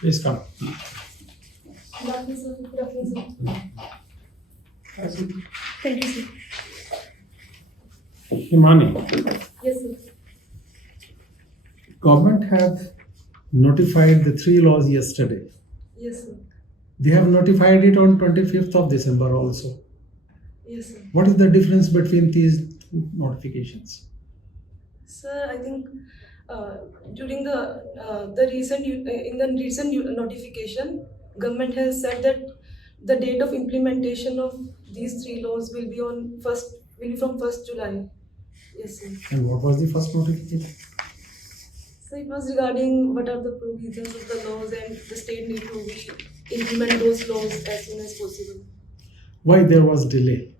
Please come. Thank you, sir. Himani, Yes, sir. government have notified the 3 laws yesterday. Yes, sir. They have notified it on 25th of December also. Yes, sir. What is the difference between these notifications? Sir, I think during the recent notification, government has said that the date of implementation of these 3 laws will be from 1st July. Yes, sir. And what was the first notification? So it was regarding what are the provisions of the laws and the state need to implement those laws as soon as possible. Why there was delay?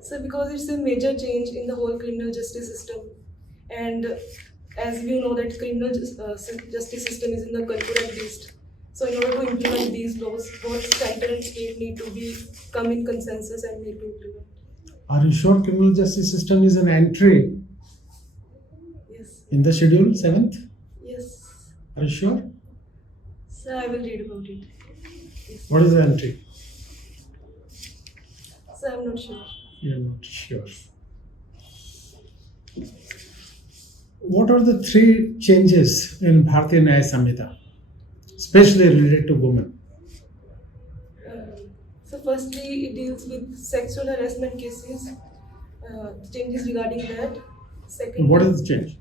So because it's a major change in the whole criminal justice system, and as we know that criminal justice system is in the concurrent list. So in order to implement these laws, both center and state need to come in consensus and need to implement. Are you sure criminal justice system is an entry Yes. in the schedule 7th? Yes. Are you sure? So I will read about it. Yes. What is the entry? So I'm not sure. You are not sure. What are the 3 changes in Bharatiya Nyaya Samhita, especially related to women? So firstly, it deals with sexual harassment cases, changes regarding that. Secondly, What is the change?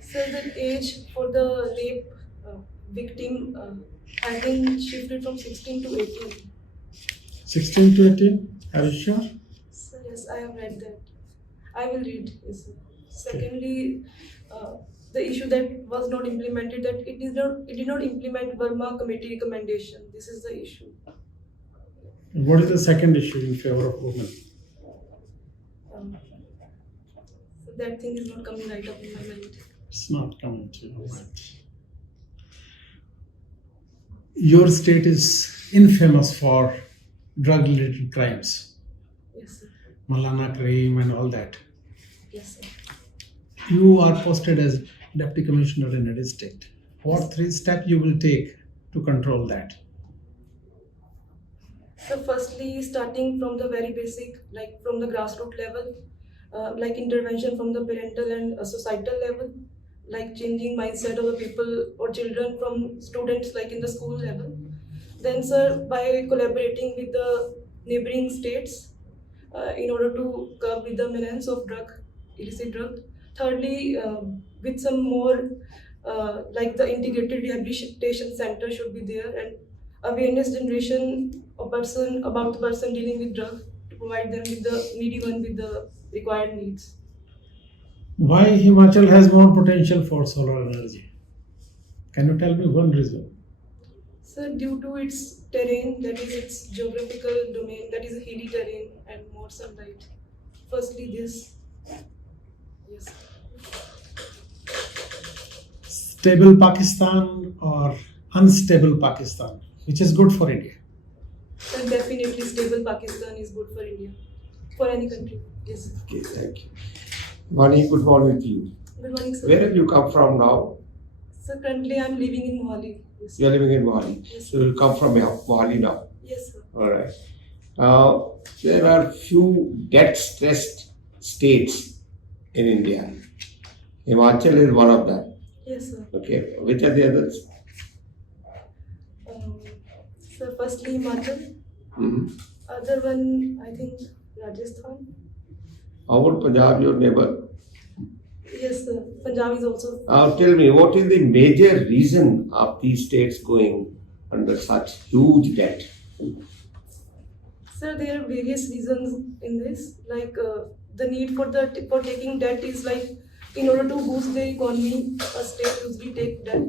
so the age for the rape victim has been shifted from 16 to 18. 16 to 18? Are you sure? So yes, I have read that. I will read. Yes, sir. Secondly, the issue that was not implemented, that it did not implement Burma Committee recommendation. This is the issue. And what is the second issue in favor of women? So that thing is not coming right up in my mind. It's not coming to your mind. Your state is infamous for drug-related crimes, Yes, sir. Malana crime and all that. Yes, sir. You are posted as Deputy Commissioner in a district. What 3 steps you will take to control that? So firstly, starting from the very basic, like from the grassroots level, like intervention from the parental and societal level, like changing mindset of the people or children from students like in the school level. Then sir, by collaborating with the neighboring states in order to curb with the menace of illicit drug. Thirdly, with some more like the integrated rehabilitation center should be there, and awareness generation about the person dealing with drug to provide them with the needy one with the required needs. Why Himachal has more potential for solar energy? Can you tell me one reason? So due to its terrain, that is its geographical domain, that is a hilly terrain and more sunlight. Firstly this. Yes. Stable Pakistan or unstable Pakistan? Which is good for India? So definitely stable Pakistan is good for India. For any country. Yes. Okay, thank you. Himani, good morning to you. Good morning, sir. Where have you come from now? So currently I'm living in Mohali. Yes. You are living in Mohali. Yes. So you come from Mohali now. Yes, sir. All right. There are few debt-stressed states in India. Himachal is one of them. Yes, sir. Okay. Which are the others? So firstly Himachal. Mm-hmm. Other one, I think Rajasthan. How about Punjab, your neighbor? Yes, sir. Punjab is also. Tell me, what is the major reason of these states going under such huge debt? Sir, there are various reasons in this. Like the need for taking debt is like in order to boost the economy, a state usually take debt.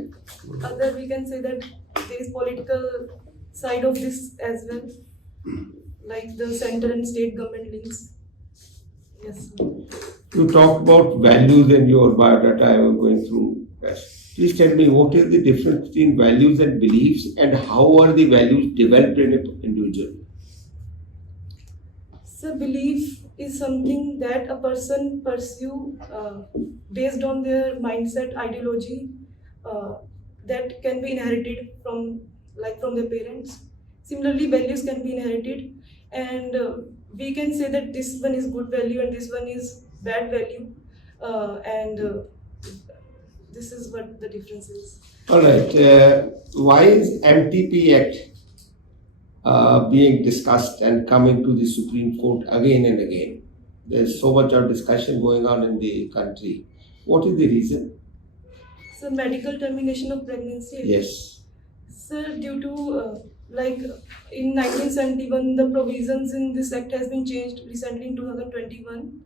Other, we can say that there is political side of this as well, like the center and state government links. Yes, sir. You talked about values in your biodata. I was going through. Yes. Please tell me, what is the difference between values and beliefs, and how are the values developed in an individual? So belief is something that a person pursue based on their mindset, ideology, uh, that can be inherited from their parents. Similarly, values can be inherited, and we can say that this one is good value and this one is bad value, and this is what the difference is. All right. Why is MTP Act being discussed and coming to the Supreme Court again and again? There's so much of discussion going on in the country. What is the reason? So medical termination of pregnancy. Yes. Sir, due to in 1971, the provisions in this act has been changed recently in 2021.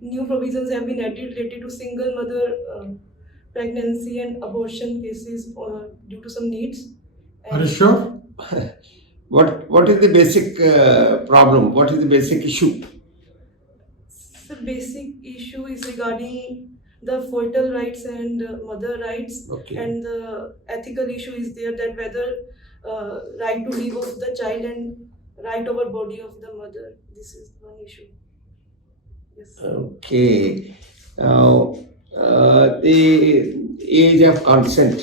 New provisions have been added related to single mother pregnancy and abortion cases due to some needs. Are you sure? What is the basic problem? What is the basic issue? The basic issue is regarding the foetal rights and mother rights, Okay. and the ethical issue is there that whether right to live of the child and right over body of the mother. This is one issue. Yes. Okay. Now, the age of consent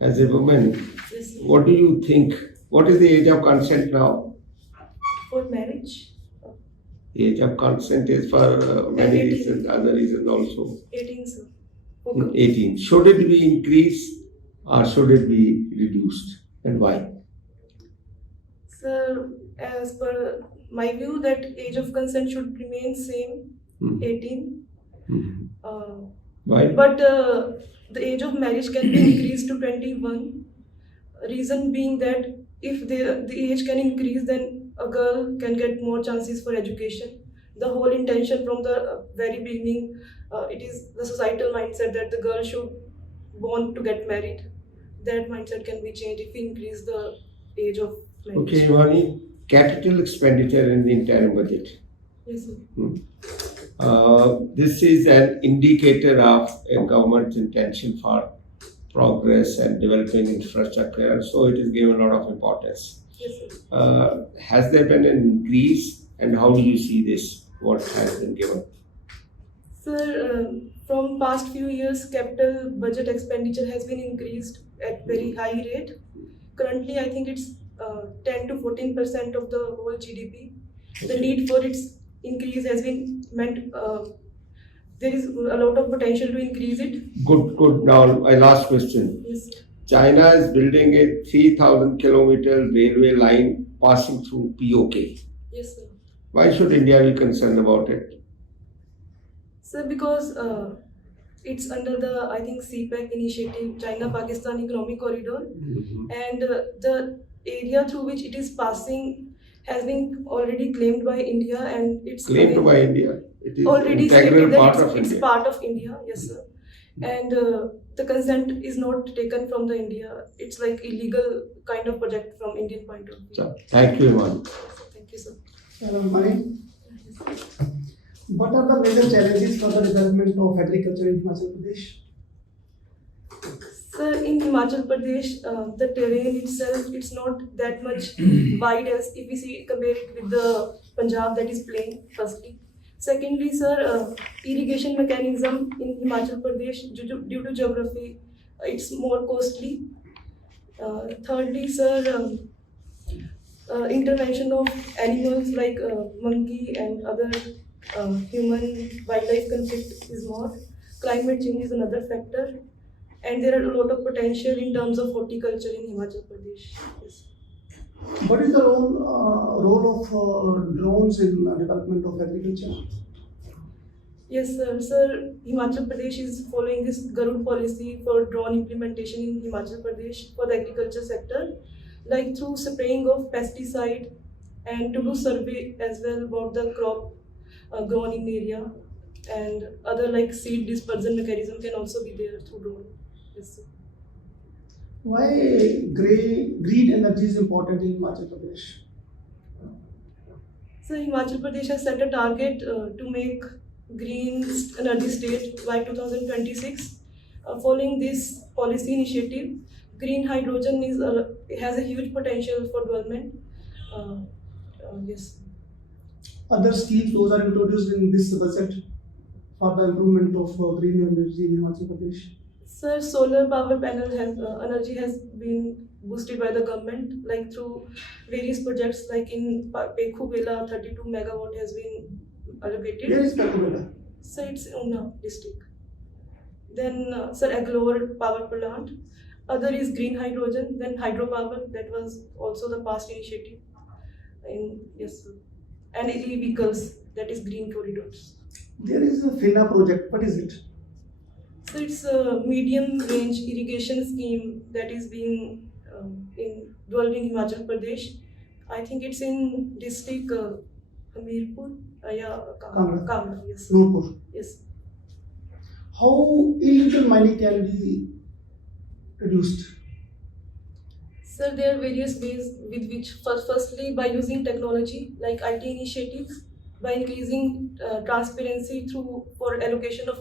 as a woman, Yes. what do you think? What is the age of consent now? For marriage, Age of consent is for many 18. reasons, other reasons also. 18, sir. Okay. 18. Should it be increased or should it be reduced? And why? Sir, as per my view, that age of consent should remain same, Hmm. 18. Hmm. Uh, Why? But the age of marriage can be increased to 21. Reason being that if the age can increase, then a girl can get more chances for education. The whole intention from the very beginning, it is the societal mindset that the girl should want to get married. That mindset can be changed if we increase the age of marriage. Okay, Himani, capital expenditure in the interim budget. Yes, sir. This is an indicator of a government's intention for progress and developing infrastructure, so it is given a lot of importance. Yes, sir. Has there been an increase, and how do you see this? What has been given? Sir, from past few years, capital budget expenditure has been increased at very high rate. Currently, I think it's 10 to 14% of the whole GDP. The need for its increase has been meant. There is a lot of potential to increase it. Good. Now, my last question. Yes. China is building a 3,000 kilometer railway line passing through POK. Yes, sir. Why should India be concerned about it? Sir, because it's under the, I think, CPEC initiative, China-Pakistan Economic Corridor, and the area through which it is passing has been already claimed by India, and it's Claimed by India. It is already integral stated that part of it's India. part of India. Yes, sir. And the consent is not taken from the India. It's like illegal kind of project from Indian point of view. So, thank you, Himani. Thank you, sir. Himani, what are the major challenges for the development of agriculture in Himachal Pradesh? Sir, in Himachal Pradesh, the terrain itself, it's not that much wide as if we see compare it with the Punjab that is plain, firstly. Secondly, sir, irrigation mechanism in Himachal Pradesh due to geography, it's more costly. Thirdly, sir, intervention of animals like monkey and other human wildlife conflict is more. Climate change is another factor, and there are a lot of potential in terms of horticulture in Himachal Pradesh. Yes. What is the role of drones in development of agriculture? Yes, sir. Sir, Himachal Pradesh is following this Garud policy for drone implementation in Himachal Pradesh for the agriculture sector, like through spraying of pesticide and to do survey as well about the crop grown in area, and other like seed dispersion mechanism can also be there through drone. Yes, sir. Why green energy is important in Himachal Pradesh? So Himachal Pradesh has set a target to make green energy state by 2026. Following this policy initiative, green hydrogen has a huge potential for development. Yes. Other schemes those are introduced in this budget for the improvement of green energy in Himachal Pradesh. Sir, solar power panel has energy has been boosted by the government, like through various projects, like in Pekhubela, 32 megawatt has been allocated. Where is Kakubela? So it's Una district. Then, sir, Aglore power plant. Other is green hydrogen. Then hydropower. That was also the past initiative. And yes, sir. And e-vehicles. That is green corridors. There is a FINA project. What is it? So it's a medium range irrigation scheme that is being involved in Himachal Pradesh. I think it's in district Hamirpur. Kamra. Yes. Nurpur. Yes. How illegal mining can be reduced? Sir, there are various ways with which, firstly, by using technology like IT initiatives, by increasing transparency for allocation of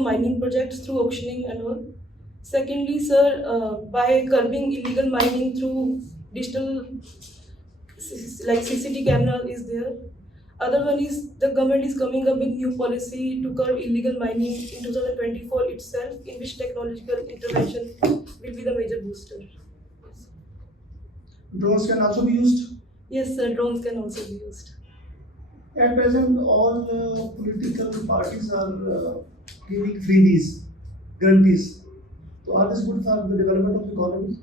mining projects through auctioning and all. Secondly, sir, by curbing illegal mining through digital, like CCTV camera is there. Other one is the government is coming up with new policy to curb illegal mining in 2024 itself, in which technological intervention will be the major booster. Drones can also be used. Yes, sir, drones can also be used. At present, all political parties are giving freebies, guarantees. So, are this good for the development of the economy?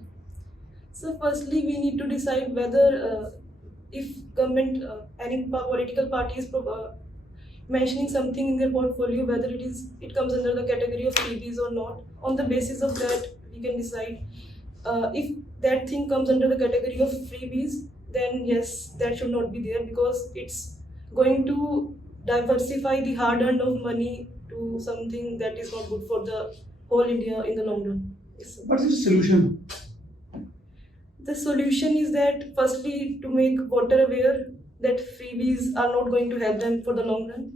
So, firstly, we need to decide whether if government, any political party is mentioning something in their portfolio, whether it comes under the category of freebies or not. On the basis of that, we can decide. If that thing comes under the category of freebies, then yes, that should not be there, because it's going to diversify the hard-earned of money to something that is not good for the whole India in the long run. Yes, sir. What is the solution? The solution is that, firstly, to make voter aware that freebies are not going to help them for the long run.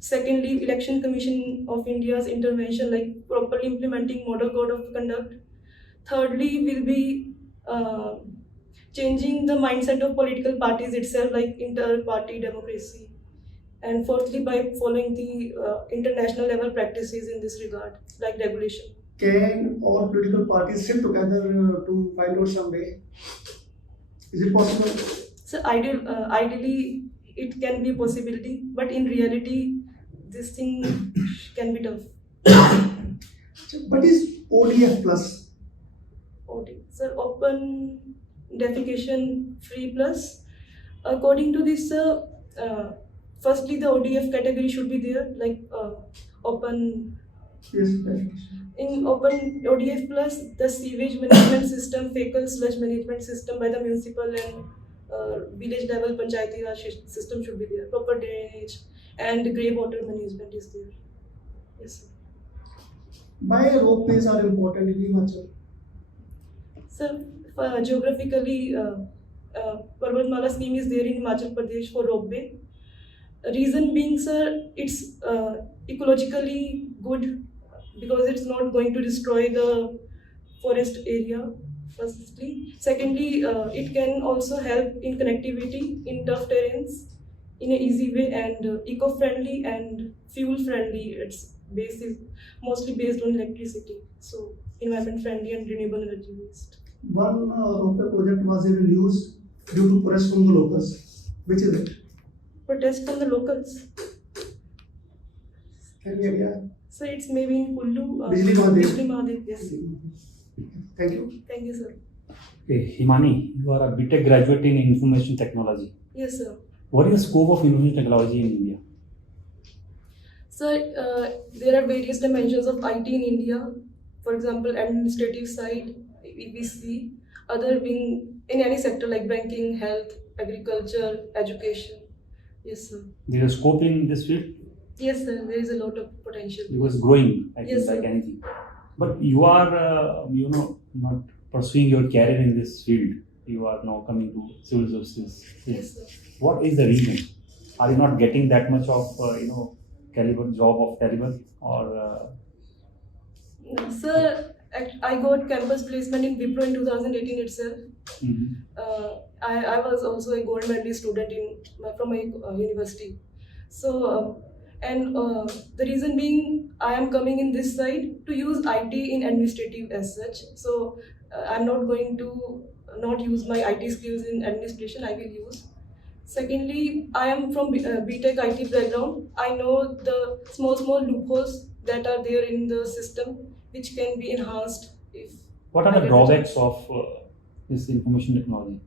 Secondly, Election Commission of India's intervention, like properly implementing Model Code of Conduct. Thirdly, will be changing the mindset of political parties itself, like inter-party democracy. And fourthly, by following the international level practices in this regard, like regulation. Can all political parties sit together to find out some way? Is it possible? So ideally, it can be a possibility, but in reality, this thing can be tough. What is ODF plus? Sir, open defecation free plus. According to this, firstly, the ODF category should be there, like open. Yes, definition. In open ODF plus, the sewage management system, fecal sludge management system by the municipal and village level panchayati raj system should be there. Proper drainage and grey water management is there. Yes, sir. Why ropeways are important in Himachal? Sir, geographically, Parvatmala scheme is there in Himachal Pradesh for ropeway. Reason being, sir, it's ecologically good, because it's not going to destroy the forest area, firstly. Secondly, it can also help in connectivity in tough terrains in an easy way, and eco-friendly and fuel-friendly. Its base is mostly based on electricity, so environment-friendly and renewable energy based. One ropeway project was in news due to protest from the locals. Which is it? Protest from the locals. Can we idea? So it's maybe in Kullu. Bijli Mahadev. Bijli Mahadev, yes. Thank you. Thank you, sir. Okay, Himani, you are a BTech graduate in Information Technology. Yes, sir. What is the scope of information technology in India? So there are various dimensions of IT in India. For example, administrative side, we see. Other being in any sector like banking, health, agriculture, education. Yes, sir. There is scope in this field Yes, sir. There is a lot of potential. because growing, I Yes, think, like sir. anything. But you are, not pursuing your career in this field. You are now coming to civil services. Yes, sir. What is the reason? Are you not getting that much of, job of caliber, or? Sir, I got campus placement in Wipro in 2018 itself. Mhm. I was also a gold medalist student from my university. So, the reason being, I am coming in this side to use IT in administrative as such. So, I'm not going to not use my IT skills in administration. I will use. Secondly, I am from BTech IT background. I know the small loopholes that are there in the system, which can be enhanced if. What I are the get drawbacks chance. of this information technology?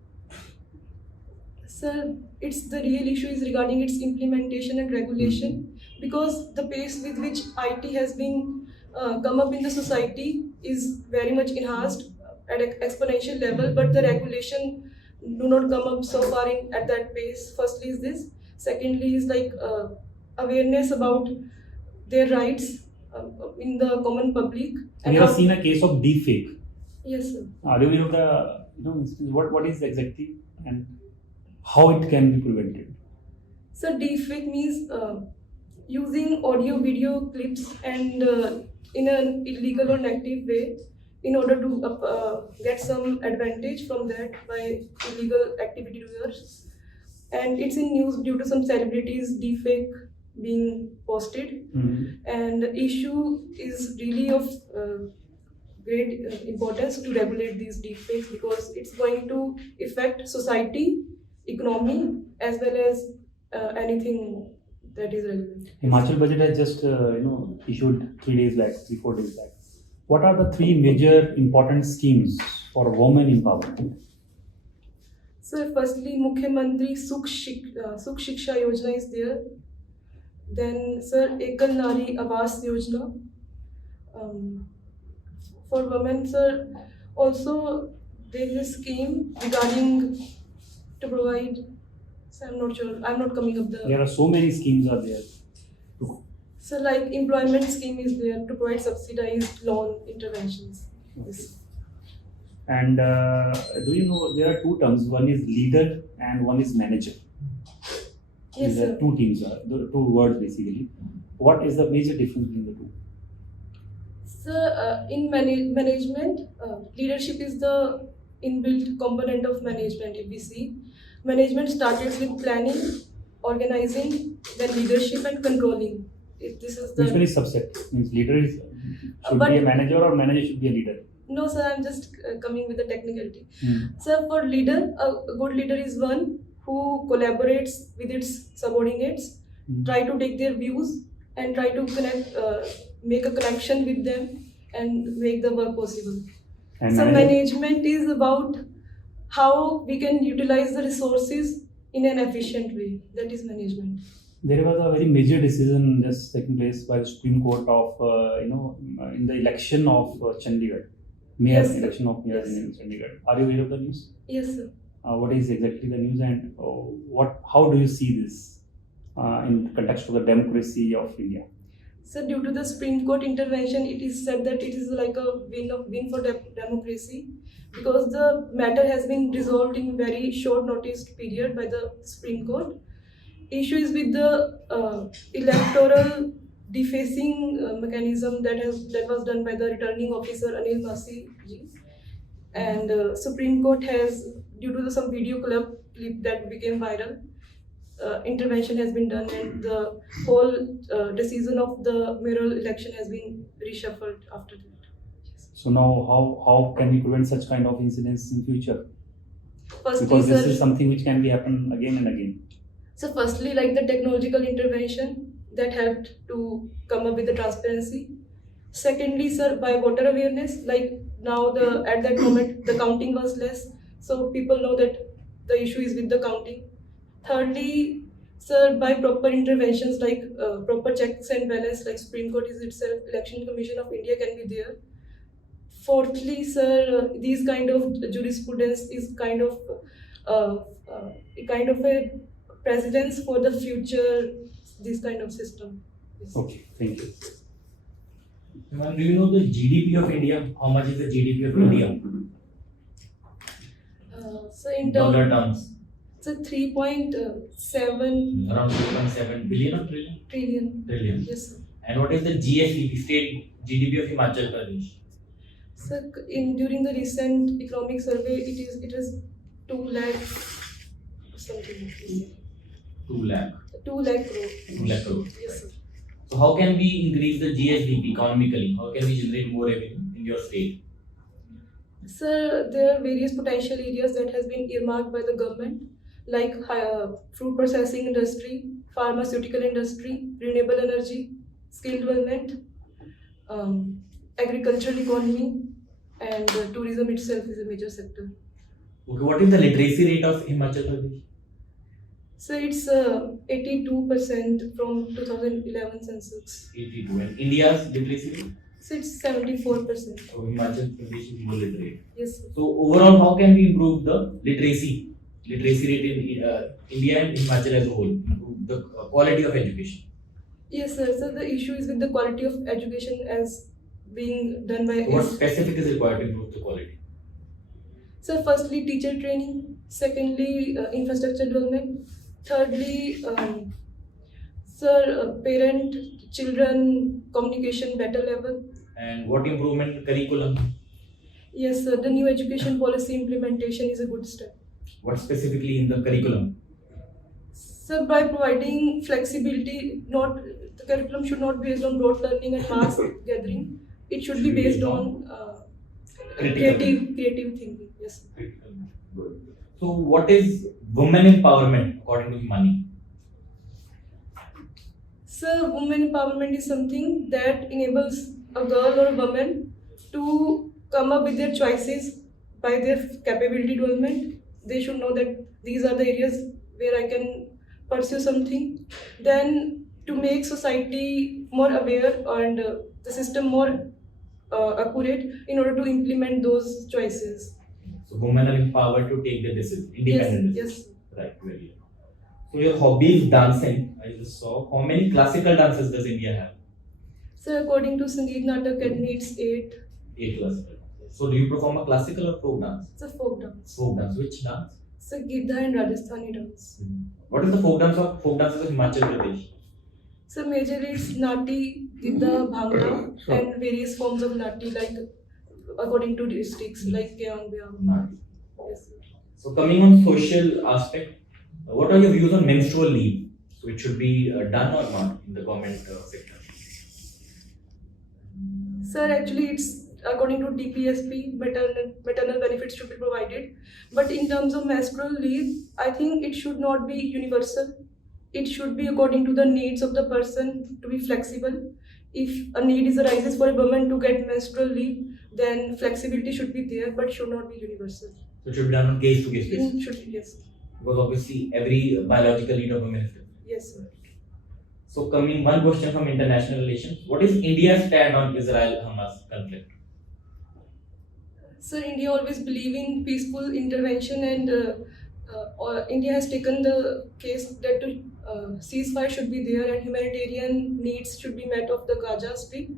Sir, it's the real issue is regarding its implementation and regulation, because the pace with which IT has been come up in the society is very much enhanced at an exponential level, but the regulation do not come up so far in at that pace. Firstly is this. Secondly is like awareness about their rights in the common public. And you have seen a case of deepfake. Yes, sir. Are you aware of the instance? What is exactly and how it can be prevented? So deepfake means using audio video clips and in an illegal or negative way in order to get some advantage from that by illegal activity doers. And it's in news due to some celebrities deepfake being posted. Mhm. And the issue is really of great importance to regulate these deepfakes, because it's going to affect society, economy, as well as anything that is relevant. Himachal budget has just issued 3 4 days back. What are the 3 major important schemes for women empowerment? So firstly, Mukhyamantri Sukh Shiksha Yojana is there. Then, sir, Ekal Nari Awas Yojana. For women, sir, also there is a scheme regarding to provide. So I'm not sure. I'm not coming up the. There are so many schemes are there. So like employment scheme is there to provide subsidized loan interventions. Yes. And do you know there are 2 terms? One is leader and one is manager. Yes, These are sir. 2 teams, the 2 words basically. What is the major difference between the 2? So in management, leadership is the inbuilt component of management. If we see, management started with planning, organizing, then leadership and controlling. This is Which one the. is subset? Means leader should But- be a manager or manager should be a leader? No, sir, I'm just coming with the technicality. Hmm. So for leader, a good leader is one who collaborates with its subordinates, Hmm. try to take their views and try to make a connection with them and make the work possible. And So manager? management is about how we can utilize the resources in an efficient way. That is management. There was a very major decision just taking place by the Supreme Court of in the election of Chandigarh, mayor Yes, sir. election of mayor Yes. in Chandigarh. Are you aware of the news? Yes, sir. What is exactly the news and how do you see this in context of the democracy of India? So due to the Supreme Court intervention, it is said that it is like a win for democracy, because the matter has been resolved in very short notice period by the Supreme Court. Issue is with the electoral defacing mechanism that was done by the returning officer Anil Masi ji, and Supreme Court has, due to some video clip that became viral, intervention has been done and the whole decision of the mayoral election has been reshuffled after that. So now how can we prevent such kind of incidents in future? Firstly, Because this sir, is something which can be happen again and again. so firstly, like the technological intervention that helped to come up with the transparency. Secondly, sir, by voter awareness, like now at that moment the counting was less, so people know that the issue is with the counting. Thirdly, sir, by proper interventions like proper checks and balance, like Supreme Court is itself, Election Commission of India can be there. Fourthly, sir, these kind of jurisprudence is kind of a precedence for the future, this kind of system. Yes. Okay, thank you. Ma'am, do you know the GDP of India? How much is the GDP of India? So in Dollar terms, terms. so 3.7 Around 3.7 billion or trillion? trillion. Trillion. Yes, sir. And what is the GST, state GDP of Himachal Pradesh? So during the recent economic survey, it is 2 lakh something. 2 lakh. 2 lakh crore. 2 lakh crore. Yes, sir. So how can we increase the GSDP economically? How can we generate more revenue in your state? Sir, there are various potential areas that has been earmarked by the government, like fruit processing industry, pharmaceutical industry, renewable energy, skill development, agricultural economy, and tourism itself is a major sector. Okay, what is the literacy rate of Himachal Pradesh? So it's 82% from 2011 census. 82. And India's literacy rate? So it's 74%. So Himachal Pradesh is more literate. Yes, sir. So overall, how can we improve the literacy rate in India and Himachal as a whole? Improve the quality of education. Yes, sir. So the issue is with the quality of education as being done by. So what specific is required to improve the quality? So firstly, teacher training. Secondly, infrastructure development. Thirdly, parent-children communication better level. And what improvement in curriculum? Yes, sir. The new education policy implementation is a good step. What specifically in the curriculum? So by providing flexibility, the curriculum should not be based on rote learning and mass gathering. It should be based on creative thinking. Yes. Good. So what is women empowerment according to Himani? So women empowerment is something that enables a girl or a woman to come up with their choices by their capability development. They should know that these are the areas where I can pursue something. Then to make society more aware and the system more accurate in order to implement those choices. So women are empowered to take the decision, independent Yes, decision. Right, very good. So your hobby is dancing. I just saw. How many classical dances does India have? So according to Sangeet Natak Academy, it's 8. 8 classical. So do you perform a classical or folk dance? It's a folk dance. Folk dance. Which dance? So Giddha and Rajasthani dance. What is the folk dances of Himachal Pradesh? So majorly it's Nati, Giddha, Bhangra, and various forms of Nati, like according to districts like Keong, Beong. Not. Yes, sir. So coming on social aspect, what are your views on menstrual leave? So it should be done or not in the government sector? Sir, actually it's according to DPSP, maternal benefits should be provided. But in terms of menstrual leave, I think it should not be universal. It should be according to the needs of the person, to be flexible. If a need arises for a woman to get menstrual leave, then flexibility should be there, but should not be universal. So it should be done on case to case basis. Should be, yes. Because obviously every biological need of women is different. Yes, sir. So coming one question from international relations, what is India's stand on Israel-Hamas conflict? Sir, India always believe in peaceful intervention, and India has taken the case that ceasefire should be there and humanitarian needs should be met of the Gaza Strip.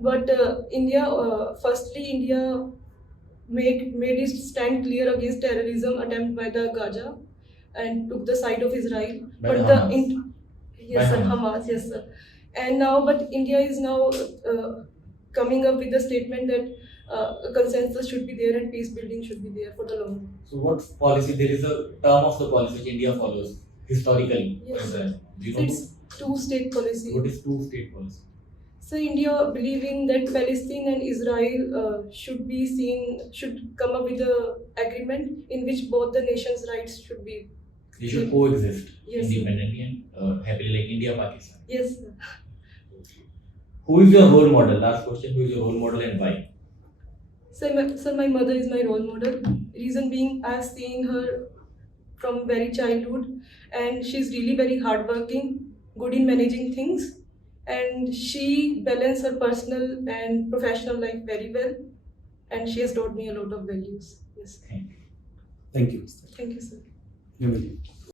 But India made its stand clear against terrorism attempt by the Gaza and took the side of Israel. By but Hamas. Yes, By sir, Hamas, yes, sir. And now, but India is now coming up with the statement that a consensus should be there and peace building should be there for the long run. So what policy, there is a term of the policy which India follows historically. Yes. Do you know It's two-state policy. what is two-state policy? So India believing that Palestine and Israel should come up with an agreement in which both the nations' rights should be. They should coexist Yes, sir. independently and happily like India, Pakistan. Yes, sir. Who is your role model? Last question, who is your role model and why? So my mother is my role model. Reason being, I have seen her from very childhood, and she's really very hardworking, good in managing things, and she balances her personal and professional life very well, and she has taught me a lot of values. Yes. Thank you. Thank you. Thank you, sir. Himani.